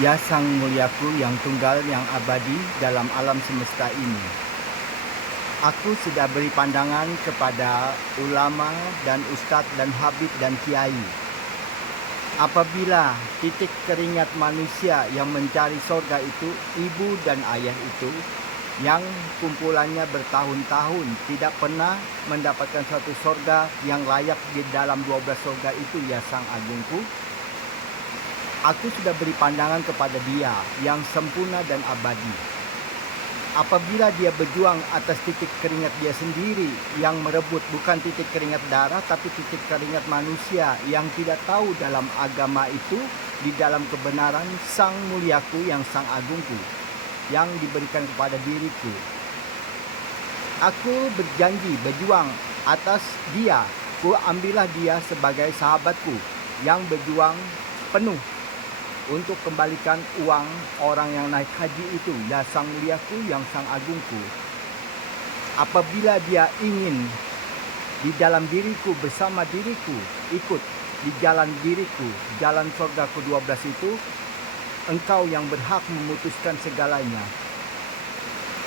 Ya Sang Muliaku yang tunggal yang abadi dalam alam semesta ini. Aku sudah beri pandangan kepada ulama dan ustadz dan habib dan kiai. Apabila titik keringat manusia yang mencari sorga itu, ibu dan ayah itu, yang kumpulannya bertahun-tahun tidak pernah mendapatkan suatu sorga yang layak di dalam 12 sorga itu, ya Sang Agungku. Aku sudah beri pandangan kepada dia yang sempurna dan abadi. Apabila dia berjuang atas titik keringat dia sendiri yang merebut bukan titik keringat darah tapi titik keringat manusia yang tidak tahu dalam agama itu, di dalam kebenaran Sang Muliaku yang Sang Agungku yang diberikan kepada diriku. Aku berjanji berjuang atas dia. Ku ambillah dia sebagai sahabatku yang berjuang penuh untuk kembalikan uang orang yang naik haji itu, ya Sang Muliaku yang Sang Agungku. Apabila dia ingin di dalam diriku, bersama diriku, ikut di jalan diriku, jalan surga ke-12 itu, engkau yang berhak memutuskan segalanya.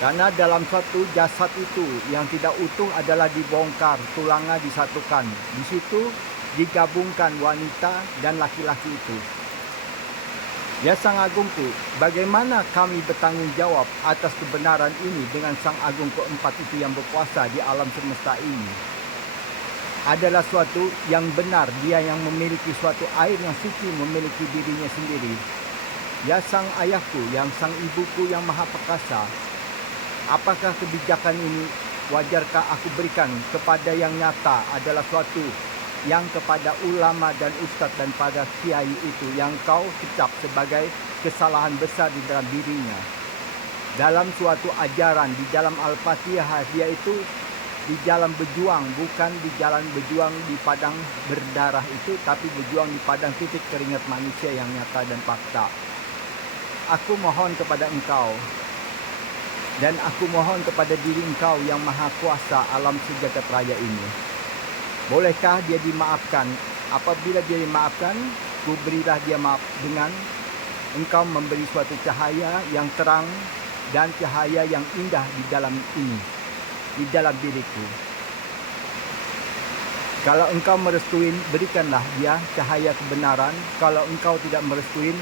Karena dalam suatu jasad itu yang tidak utuh adalah dibongkar, tulangnya disatukan. Di situ digabungkan wanita dan laki-laki itu. Ya Sang Agungku, bagaimana kami bertanggung jawab atas kebenaran ini dengan Sang Agung keempat itu yang berkuasa di alam semesta ini? Adalah suatu yang benar, dia yang memiliki suatu air yang suci, memiliki dirinya sendiri. Ya Sang Ayahku, yang Sang Ibuku yang Maha Perkasa, apakah kebijakan ini wajarkah aku berikan kepada yang nyata adalah suatu yang kepada ulama dan ustadz dan pada kiai itu yang kau kecap sebagai kesalahan besar di dalam dirinya. Dalam suatu ajaran di dalam Al-Fatihah, dia itu di jalan berjuang, bukan di jalan berjuang di padang berdarah itu, tapi berjuang di padang titik keringat manusia yang nyata dan fakta. Aku mohon kepada engkau, dan aku mohon kepada diri engkau yang maha kuasa alam sejagat raya ini. Bolehkah dia dimaafkan? Apabila dia dimaafkan, ku berilah dia maaf dengan engkau memberi suatu cahaya yang terang dan cahaya yang indah di dalam ini, di dalam diriku. Kalau engkau merestuin, berikanlah dia cahaya kebenaran. Kalau engkau tidak merestuin,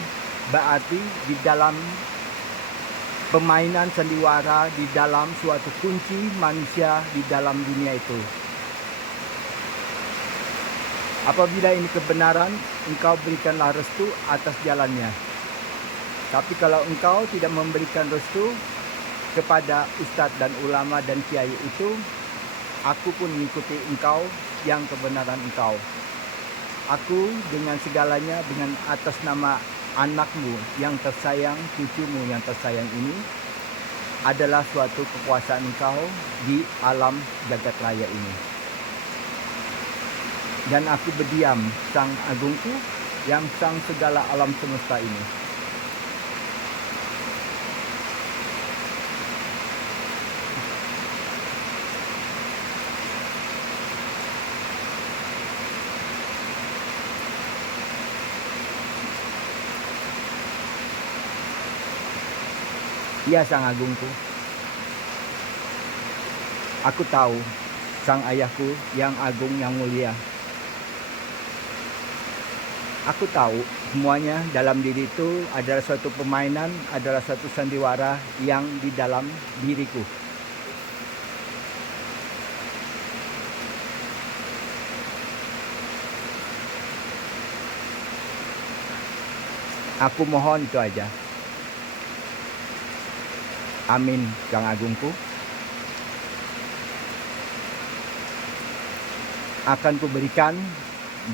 berarti di dalam permainan sandiwara, di dalam suatu kunci manusia di dalam dunia itu. Apabila ini kebenaran, engkau berikanlah restu atas jalannya. Tapi kalau engkau tidak memberikan restu kepada ustadz dan ulama dan kiai itu, aku pun mengikuti engkau yang kebenaran engkau. Aku dengan segalanya, dengan atas nama anakmu yang tersayang, cucumu yang tersayang ini, adalah suatu kekuasaan engkau di alam jagat raya ini. Dan aku berdiam, Sang Agungku, yang sang segala alam semesta ini. Ya Sang Agungku, aku tahu, Sang Ayahku yang agung yang mulia. Aku tahu semuanya dalam diri itu adalah suatu permainan, adalah suatu sandiwara yang di dalam diriku. Aku mohon itu aja. Amin, Sang Agungku. Akan kuberikan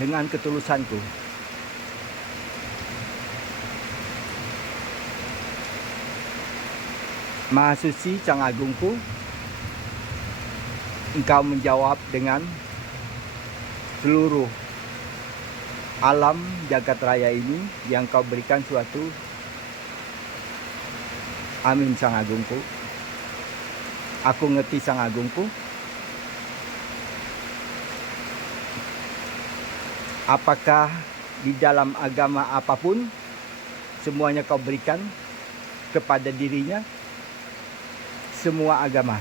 dengan ketulusanku. Maha Suci Sang Agungku, engkau menjawab dengan seluruh alam jagat raya ini yang kau berikan suatu. Amin Sang Agungku. Aku ngerti Sang Agungku. Apakah di dalam agama apapun semuanya kau berikan kepada dirinya, semua agama.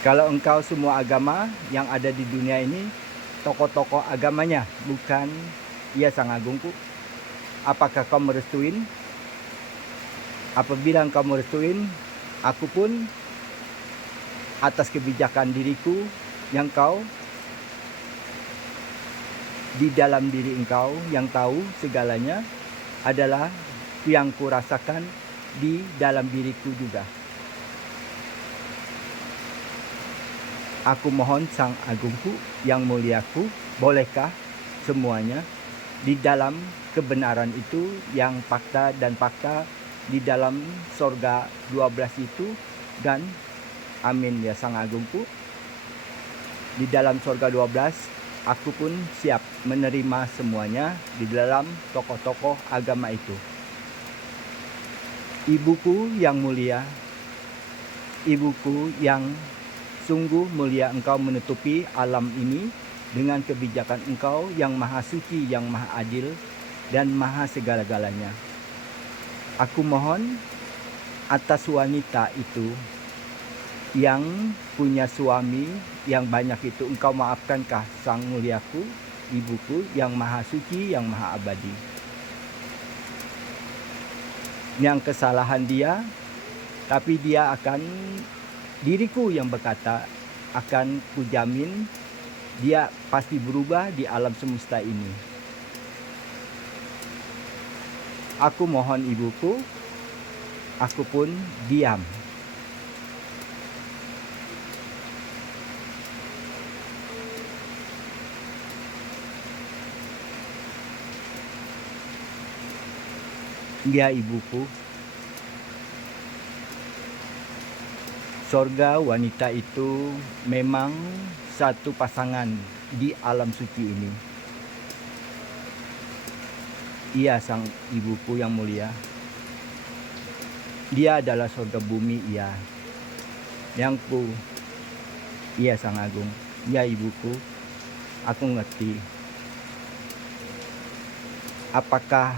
Kalau engkau semua agama yang ada di dunia ini, tokoh-tokoh agamanya, bukan Ia Sang Agungku, apakah kau merestuin? Apabila engkau merestuin, aku pun atas kebijakan diriku yang kau di dalam diri engkau yang tahu segalanya adalah yang kurasakan di dalam diriku juga. Aku mohon Sang Agungku yang muliaku, bolehkah semuanya di dalam kebenaran itu yang fakta dan fakta di dalam sorga 12 itu, dan amin ya Sang Agungku, di dalam sorga 12 aku pun siap menerima semuanya di dalam tokoh-tokoh agama itu. Ibuku yang mulia, ibuku yang sungguh mulia, engkau menutupi alam ini dengan kebijakan engkau yang maha suci, yang maha adil, dan maha segala-galanya. Aku mohon atas wanita itu yang punya suami yang banyak itu, engkau maafkankah Sang Muliaku, ibuku yang maha suci, yang maha abadi. Yang kesalahan dia, tapi dia akan, diriku yang berkata, akan kujamin dia pasti berubah di alam semesta ini. Aku mohon ibuku, aku pun diam. Ya ibuku, sorga wanita itu memang satu pasangan di alam suci ini. Ia Sang Ibuku yang mulia. Dia adalah sorga bumi, ia. Yangku, ia Sang Agung. Ya ibuku, aku ngerti. Apakah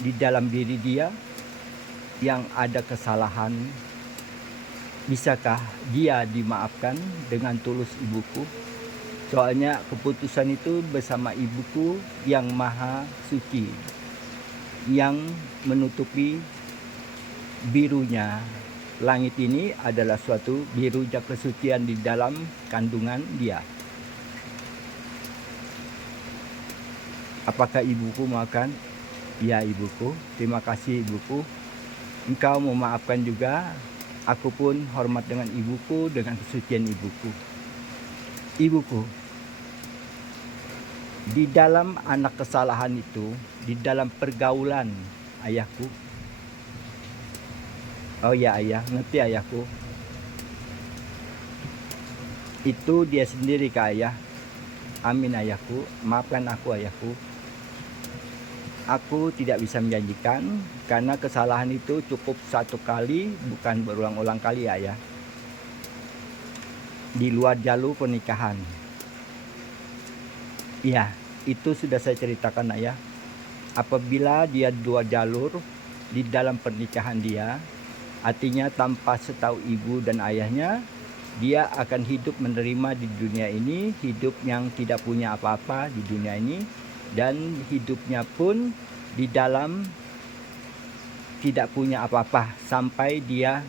di dalam diri dia yang ada kesalahan? Bisakah dia dimaafkan dengan tulus ibuku? Soalnya keputusan itu bersama ibuku yang maha suci, yang menutupi birunya langit ini adalah suatu biru kesucian di dalam kandungan dia. Apakah ibuku maafkan? Ya ibuku, terima kasih ibuku. Engkau memaafkan juga. Aku pun hormat dengan ibuku, dengan kesucian ibuku. Ibuku, di dalam anak kesalahan itu, di dalam pergaulan ayahku. Oh ya ayah, ngerti ayahku. Itu dia sendiri ke ayah. Amin ayahku, maafkan aku ayahku. Aku tidak bisa menjanjikan karena kesalahan itu cukup satu kali, bukan berulang-ulang kali ayah. Di luar jalur pernikahan. Iya, itu sudah saya ceritakan ayah. Apabila dia dua jalur di dalam pernikahan dia, artinya tanpa setahu ibu dan ayahnya, dia akan hidup menerima di dunia ini, hidup yang tidak punya apa-apa di dunia ini, dan hidupnya pun di dalam tidak punya apa-apa sampai dia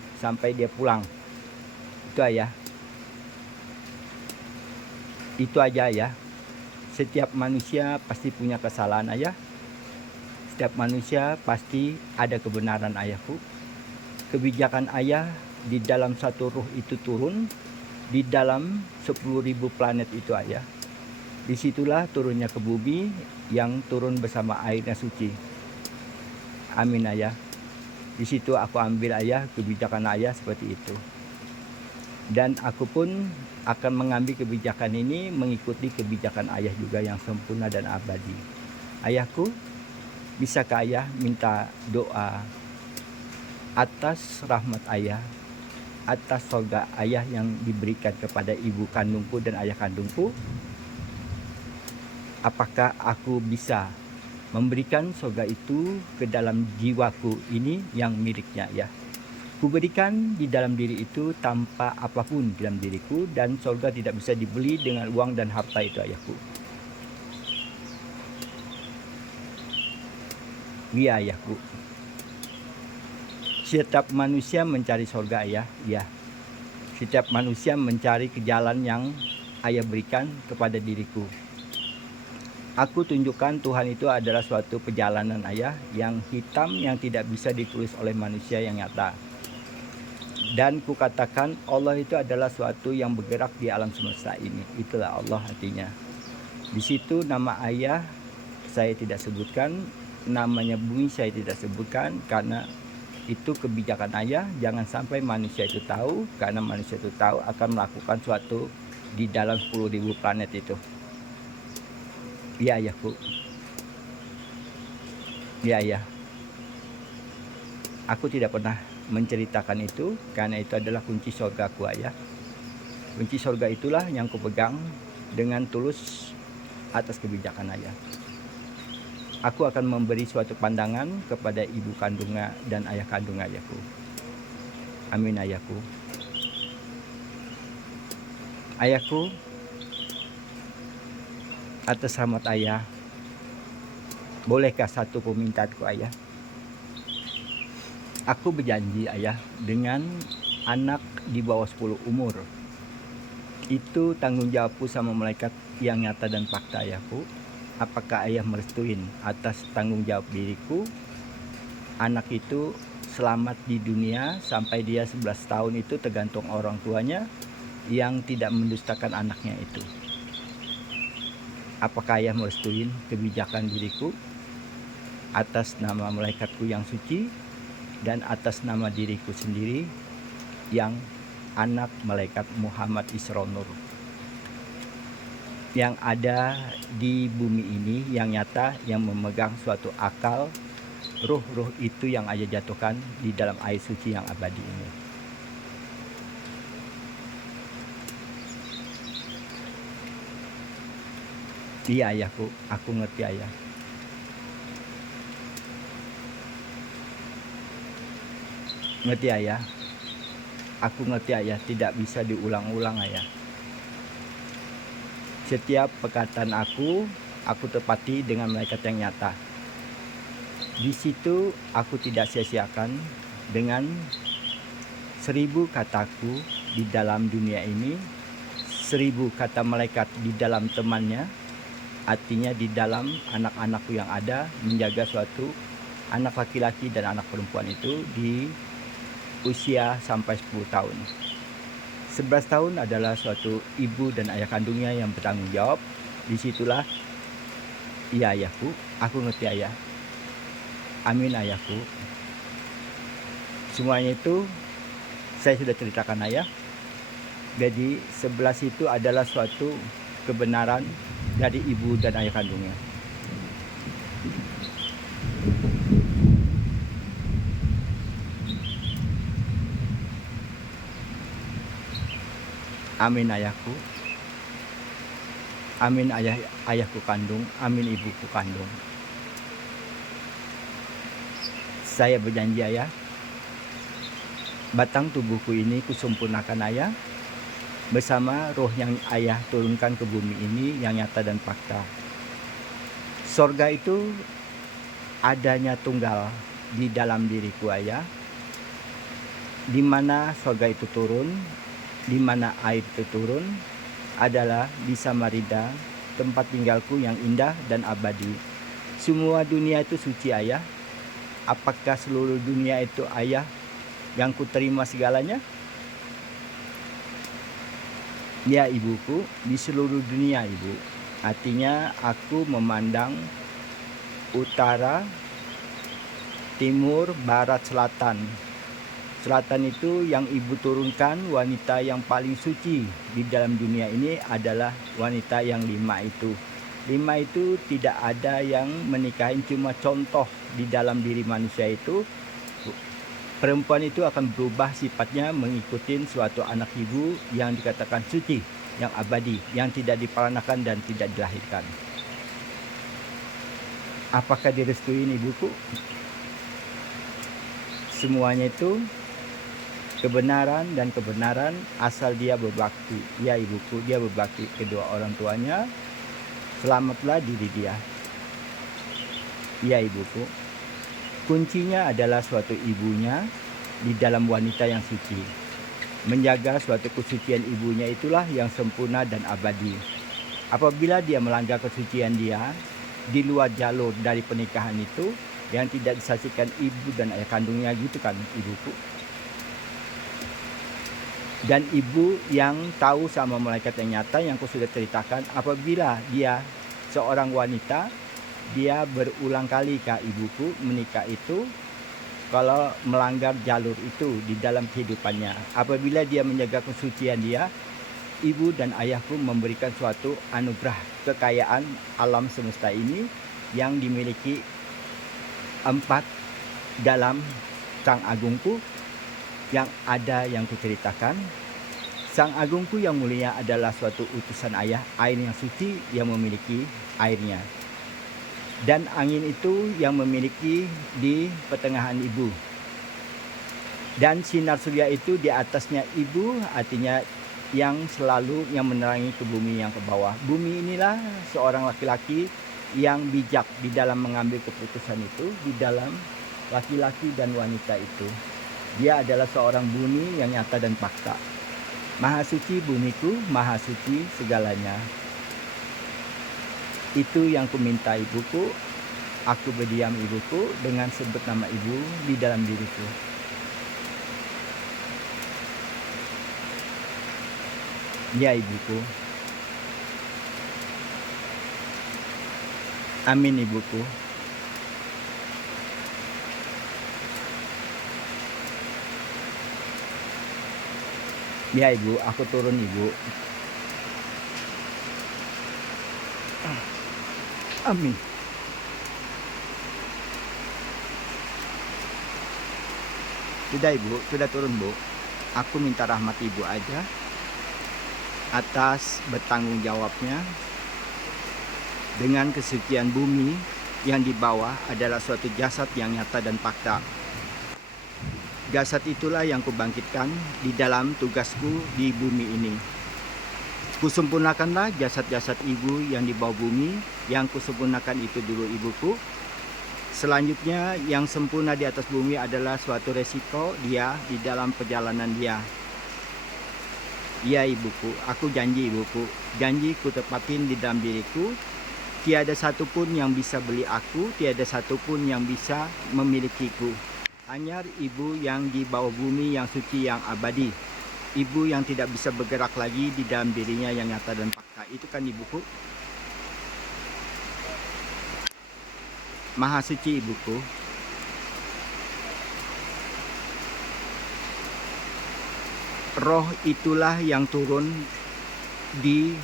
pulang. Itu ayah. Itu aja ya. Setiap manusia pasti punya kesalahan ayah. Setiap manusia pasti ada kebenaran ayahku. Kebijakan ayah di dalam satu ruh itu turun, di dalam 10.000 planet itu ayah. Disitulah turunnya ke bumi yang turun bersama airnya suci. Amin ayah. Di situ aku ambil ayah kebijakan ayah seperti itu. Dan aku pun akan mengambil kebijakan ini mengikuti kebijakan ayah juga yang sempurna dan abadi. Ayahku, bisakah ayah minta doa atas rahmat ayah, atas surga ayah yang diberikan kepada ibu kandungku dan ayah kandungku? Apakah aku bisa memberikan surga itu ke dalam jiwaku ini yang miliknya ayah. Kuberikan di dalam diri itu tanpa apapun di dalam diriku, dan surga tidak bisa dibeli dengan uang dan harta itu ayahku. Iya ayahku. Setiap manusia mencari surga ayah, ya. Setiap manusia mencari ke jalan yang ayah berikan kepada diriku. Aku tunjukkan Tuhan itu adalah suatu perjalanan ayah yang hitam yang tidak bisa ditulis oleh manusia yang nyata. Dan kukatakan Allah itu adalah suatu yang bergerak di alam semesta ini. Itulah Allah artinya. Di situ nama ayah saya tidak sebutkan, namanya bumi saya tidak sebutkan, karena itu kebijakan ayah. Jangan sampai manusia itu tahu, karena manusia itu tahu akan melakukan suatu di dalam 10.000 planet itu. Ya ayahku. Ya ayah. Aku tidak pernah menceritakan itu, karena itu adalah kunci surgaku ayah. Kunci surga itulah yang kupegang dengan tulus atas kebijakan ayah. Aku akan memberi suatu pandangan kepada ibu kandungnya dan ayah kandung ayahku. Amin ayahku. Ayahku, atas rahmat ayah, bolehkah satu permintaanku ayah? Aku berjanji ayah, dengan anak di bawah 10 umur, itu tanggung jawabku sama malaikat yang nyata dan fakta ayahku. Apakah ayah merestuin atas tanggung jawab diriku, anak itu selamat di dunia sampai dia 11 tahun itu, tergantung orang tuanya yang tidak mendustakan anaknya itu. Apakah ayah merestuin kebijakan diriku atas nama malaikatku yang suci dan atas nama diriku sendiri yang anak malaikat Muhammad Isra Nur yang ada di bumi ini, yang nyata, yang memegang suatu akal, ruh-ruh itu yang ayah jatuhkan di dalam air suci yang abadi ini. Iya ayahku, aku ngerti ayah. Ngerti ayah, aku ngerti ayah, tidak bisa diulang-ulang ayah. Setiap perkataan aku tepati dengan malaikat yang nyata. Di situ aku tidak sia-siakan dengan 1000 kataku di dalam dunia ini, 1000 kata malaikat di dalam temannya, artinya di dalam anak-anakku yang ada, menjaga suatu anak laki-laki dan anak perempuan itu di usia sampai 10 tahun. 11 tahun adalah suatu ibu dan ayah kandungnya yang bertanggung jawab. Disitulah, iya ayahku, aku ngerti ayah. Amin ayahku. Semuanya itu saya sudah ceritakan ayah. Jadi 11 itu adalah suatu kebenaran dari ibu dan ayah kandungnya. Amin ayahku. Amin ayahku kandung. Amin ibuku kandung. Saya berjanji ayah, batang tubuhku ini kusempurnakan ayah, bersama roh yang ayah turunkan ke bumi ini yang nyata dan fakta. Sorga itu adanya tunggal di dalam diriku ayah, di mana sorga itu turun, di mana air itu turun, adalah di Samarinda, tempat tinggalku yang indah dan abadi. Semua dunia itu suci ayah. Apakah seluruh dunia itu ayah yang kuterima segalanya? Ya ibuku, di seluruh dunia ibu. Artinya aku memandang utara, timur, barat, selatan. Selatan itu yang ibu turunkan, wanita yang paling suci di dalam dunia ini adalah wanita yang 5 itu. 5 itu tidak ada yang menikahin, cuma contoh di dalam diri manusia itu. Perempuan itu akan berubah sifatnya mengikuti suatu anak ibu yang dikatakan suci, yang abadi, yang tidak diperanakan dan tidak dilahirkan. Apakah direstui ibuku? Semuanya itu kebenaran dan kebenaran asal dia berbakti. Ya ibuku, dia berbakti kedua orang tuanya. Selamatlah diri dia. Ya ibuku, kuncinya adalah suatu ibunya di dalam wanita yang suci. Menjaga suatu kesucian ibunya itulah yang sempurna dan abadi. Apabila dia melanggar kesucian dia di luar jalur dari pernikahan itu, yang tidak disaksikan ibu dan ayah kandungnya, gitu kan ibuku. Dan ibu yang tahu sama malaikat yang nyata yang aku sudah ceritakan, apabila dia seorang wanita, dia berulang kali kak ibuku menikah itu kalau melanggar jalur itu di dalam kehidupannya. Apabila dia menjaga kesucian dia, ibu dan ayahku memberikan suatu anugerah kekayaan alam semesta ini yang dimiliki 4 dalam Sang Agungku yang ada yang kuceritakan. Sang Agungku yang mulia adalah suatu utusan ayah, air yang suci yang memiliki airnya. Dan angin itu yang memiliki di pertengahan ibu. Dan sinar surya itu di atasnya ibu, artinya yang selalu yang menerangi ke bumi yang ke bawah. Bumi inilah seorang laki-laki yang bijak di dalam mengambil keputusan itu, di dalam laki-laki dan wanita itu. Dia adalah seorang bumi yang nyata dan fakta. Maha suci bumiku, maha suci segalanya. Itu yang kuminta ibuku. Aku berdiam ibuku dengan sebut nama ibu di dalam diriku. Ya ibuku. Amin ibuku. Ya ibu, aku turun ibu. Amin. Sudah ibu, sudah turun bu. Aku minta rahmat ibu aja atas bertanggung jawabnya dengan kesucian bumi yang di bawah adalah suatu jasad yang nyata dan fakta. Jasad itulah yang kubangkitkan di dalam tugasku di bumi ini. Kusempurnakanlah jasad-jasad ibu yang di bawah bumi, yang kusempurnakan itu dulu ibuku. Selanjutnya yang sempurna di atas bumi adalah suatu resiko dia di dalam perjalanan dia. Ya ibuku, aku janji ibuku, janji ku tepatin di dalam diriku. Tiada satupun yang bisa beli aku, tiada satupun yang bisa memilikiku. Hanya ibu yang di bawah bumi yang suci yang abadi. Ibu yang tidak bisa bergerak lagi di dalam dirinya yang nyata dan fakta. Itu kan ibuku. Maha suci ibuku. Roh itulah yang turun di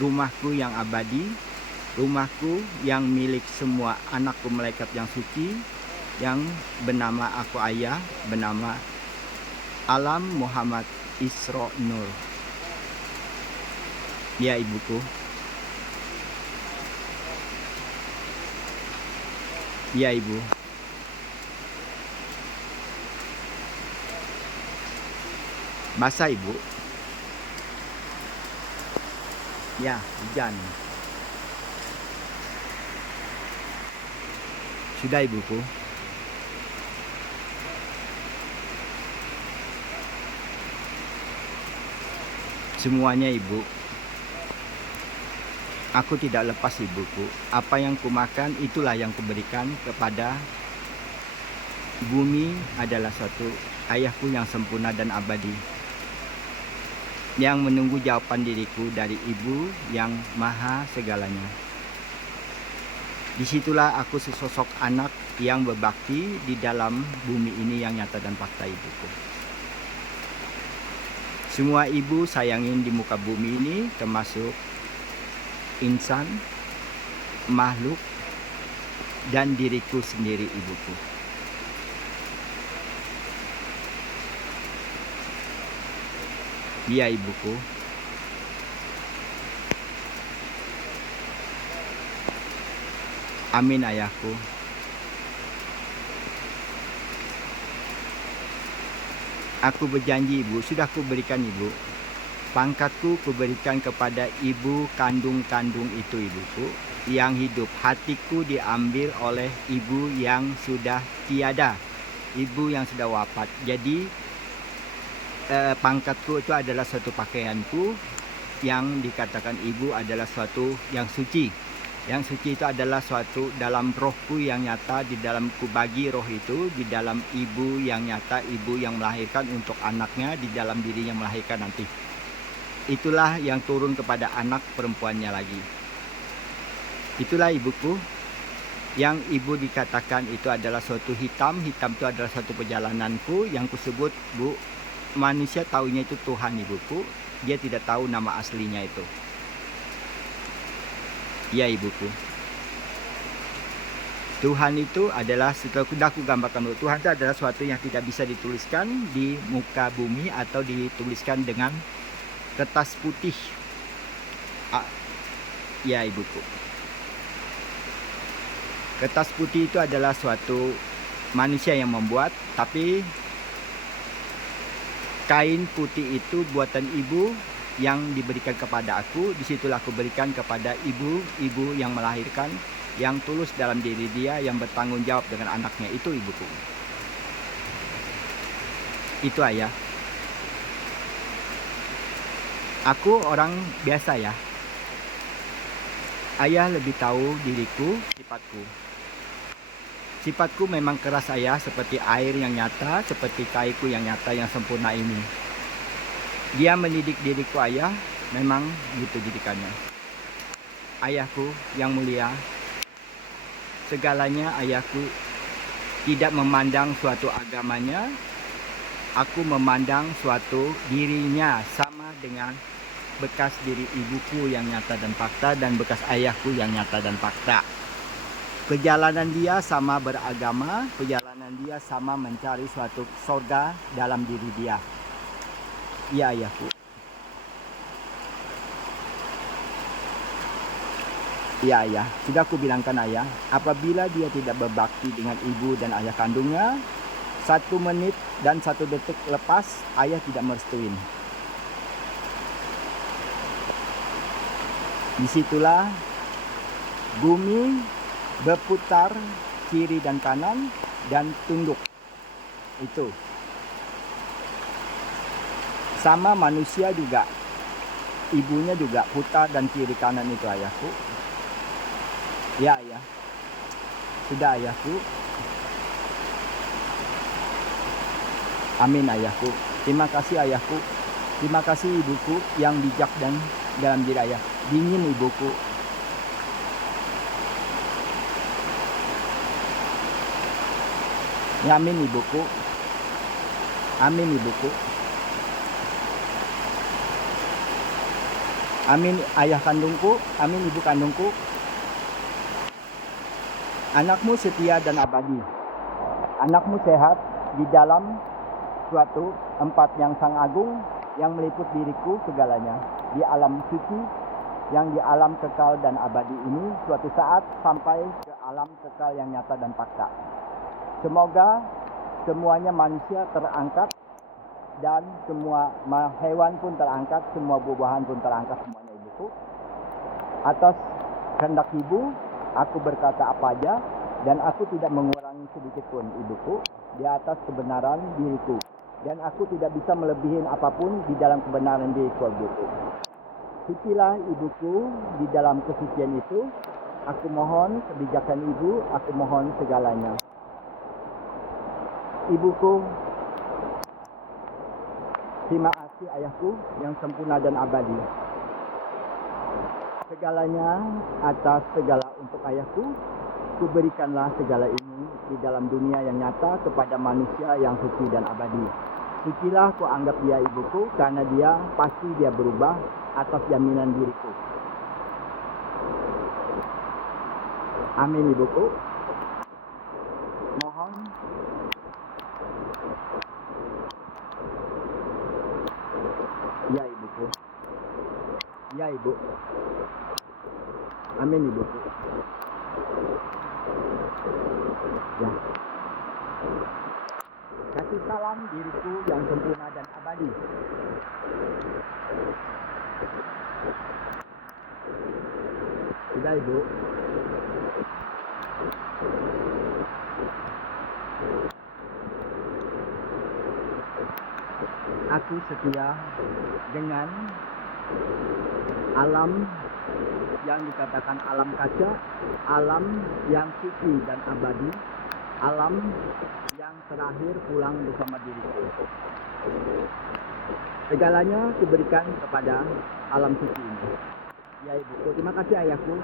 rumahku yang abadi. Rumahku yang milik semua anakku malaikat yang suci, yang bernama aku ayah, bernama Alam Muhammad Isra Nur. Ya ibuku. Ya ibu. Basah ibu. Ya, hujan. Sudah ibuku. Semuanya ibu. Aku tidak lepas ibuku. Apa yang kumakan itulah yang kuberikan kepada bumi. Adalah suatu ayahku yang sempurna dan abadi, yang menunggu jawaban diriku dari ibu yang maha segalanya. Disitulah aku sesosok anak yang berbakti di dalam bumi ini yang nyata dan fakta ibuku. Semua ibu sayangin di muka bumi ini, termasuk insan, makhluk, dan diriku sendiri ibuku. Ya ibuku. Amin ayahku. Aku berjanji ibu, sudah ku berikan ibu. Pangkatku kuberikan kepada ibu kandung-kandung itu ibuku yang hidup. Hatiku diambil oleh ibu yang sudah tiada, ibu yang sudah wafat. Jadi pangkatku itu adalah suatu pakaianku, yang dikatakan ibu adalah suatu yang suci. Yang suci itu adalah suatu dalam rohku yang nyata, di dalam kubagi roh itu, di dalam ibu yang nyata, ibu yang melahirkan untuk anaknya, di dalam diri yang melahirkan nanti. Itulah yang turun kepada anak perempuannya lagi. Itulah ibuku, yang ibu dikatakan itu adalah suatu hitam. Hitam itu adalah suatu perjalananku yang kusebut, bu, manusia taunya itu Tuhan ibuku. Dia tidak tahu nama aslinya itu. Ya ibuku. Tuhan itu adalah, setelah aku gambarkan dulu, Tuhan itu adalah suatu yang tidak bisa dituliskan di muka bumi atau dituliskan dengan kertas putih. Ya ibuku. Kertas putih itu adalah suatu manusia yang membuat, tapi kain putih itu buatan ibu yang diberikan kepada aku. Disitulah aku berikan kepada ibu yang melahirkan, yang tulus dalam diri dia, yang bertanggung jawab dengan anaknya. Itu ibuku. Itu ayah. Aku orang biasa ya. Ayah lebih tahu diriku, sifatku. Sifatku memang keras ayah, seperti air yang nyata, seperti kayu yang nyata yang sempurna ini. Dia mendidik diriku ayah, memang gitu didikannya. Ayahku yang mulia, segalanya ayahku tidak memandang suatu agamanya. Aku memandang suatu dirinya sama dengan bekas diri ibuku yang nyata dan fakta, dan bekas ayahku yang nyata dan fakta. Perjalanan dia sama beragama, perjalanan dia sama mencari suatu surga dalam diri dia. Ya ayahku. Ya ayah, sudah aku bilangkan ayah, apabila dia tidak berbakti dengan ibu dan ayah kandungnya, 1 menit dan 1 detik lepas, ayah tidak merestuin. Disitulah bumi berputar kiri dan kanan dan tunduk. Itu. Sama manusia juga. Ibunya juga putar dan kiri kanan itu ayahku. Ya ayah. Sudah ayahku. Amin ayahku. Terima kasih ayahku. Terima kasih ibuku yang bijak dan dalam diri ayah. Dingin ibuku. Ya, amin ibuku. Amin ibuku. Amin ayah kandungku. Amin ibu kandungku. Anakmu setia dan abadi. Anakmu sehat di dalam suatu empat yang sang agung, yang meliput diriku segalanya. Di alam suci, yang di alam kekal dan abadi ini, suatu saat sampai ke alam kekal yang nyata dan fakta. Semoga semuanya manusia terangkat, dan semua hewan pun terangkat, semua buah-buahan pun terangkat, semuanya ibuku. Atas kehendak ibu, aku berkata apa aja, dan aku tidak mengurangi sedikit pun ibuku di atas kebenaran diriku. Dan aku tidak bisa melebihin apapun di dalam kebenaran diriku ibuku. Sucilah ibuku di dalam kesucian itu. Aku mohon kebijakan ibu, aku mohon segalanya. Ibuku, terima kasih ayahku yang sempurna dan abadi. Segalanya atas segala untuk ayahku, kuberikanlah segala ini di dalam dunia yang nyata kepada manusia yang suci dan abadi. Sucilah ku anggap dia ibuku, karena dia pasti dia berubah atas jaminan diriku. Amin ibuku. Mohon ya ibuku. Ya ibu. Amin ibuku. Ya. Kasih salam diriku yang sempurna dan abadi. Sudah, Ibu. Aku setia dengan alam yang dikatakan alam kaca, alam yang suci dan abadi, alam yang terakhir pulang bersama diriku. Segalanya kuberikan kepada alam suci ini. Ya, Ibu. Terima kasih, Ayahku.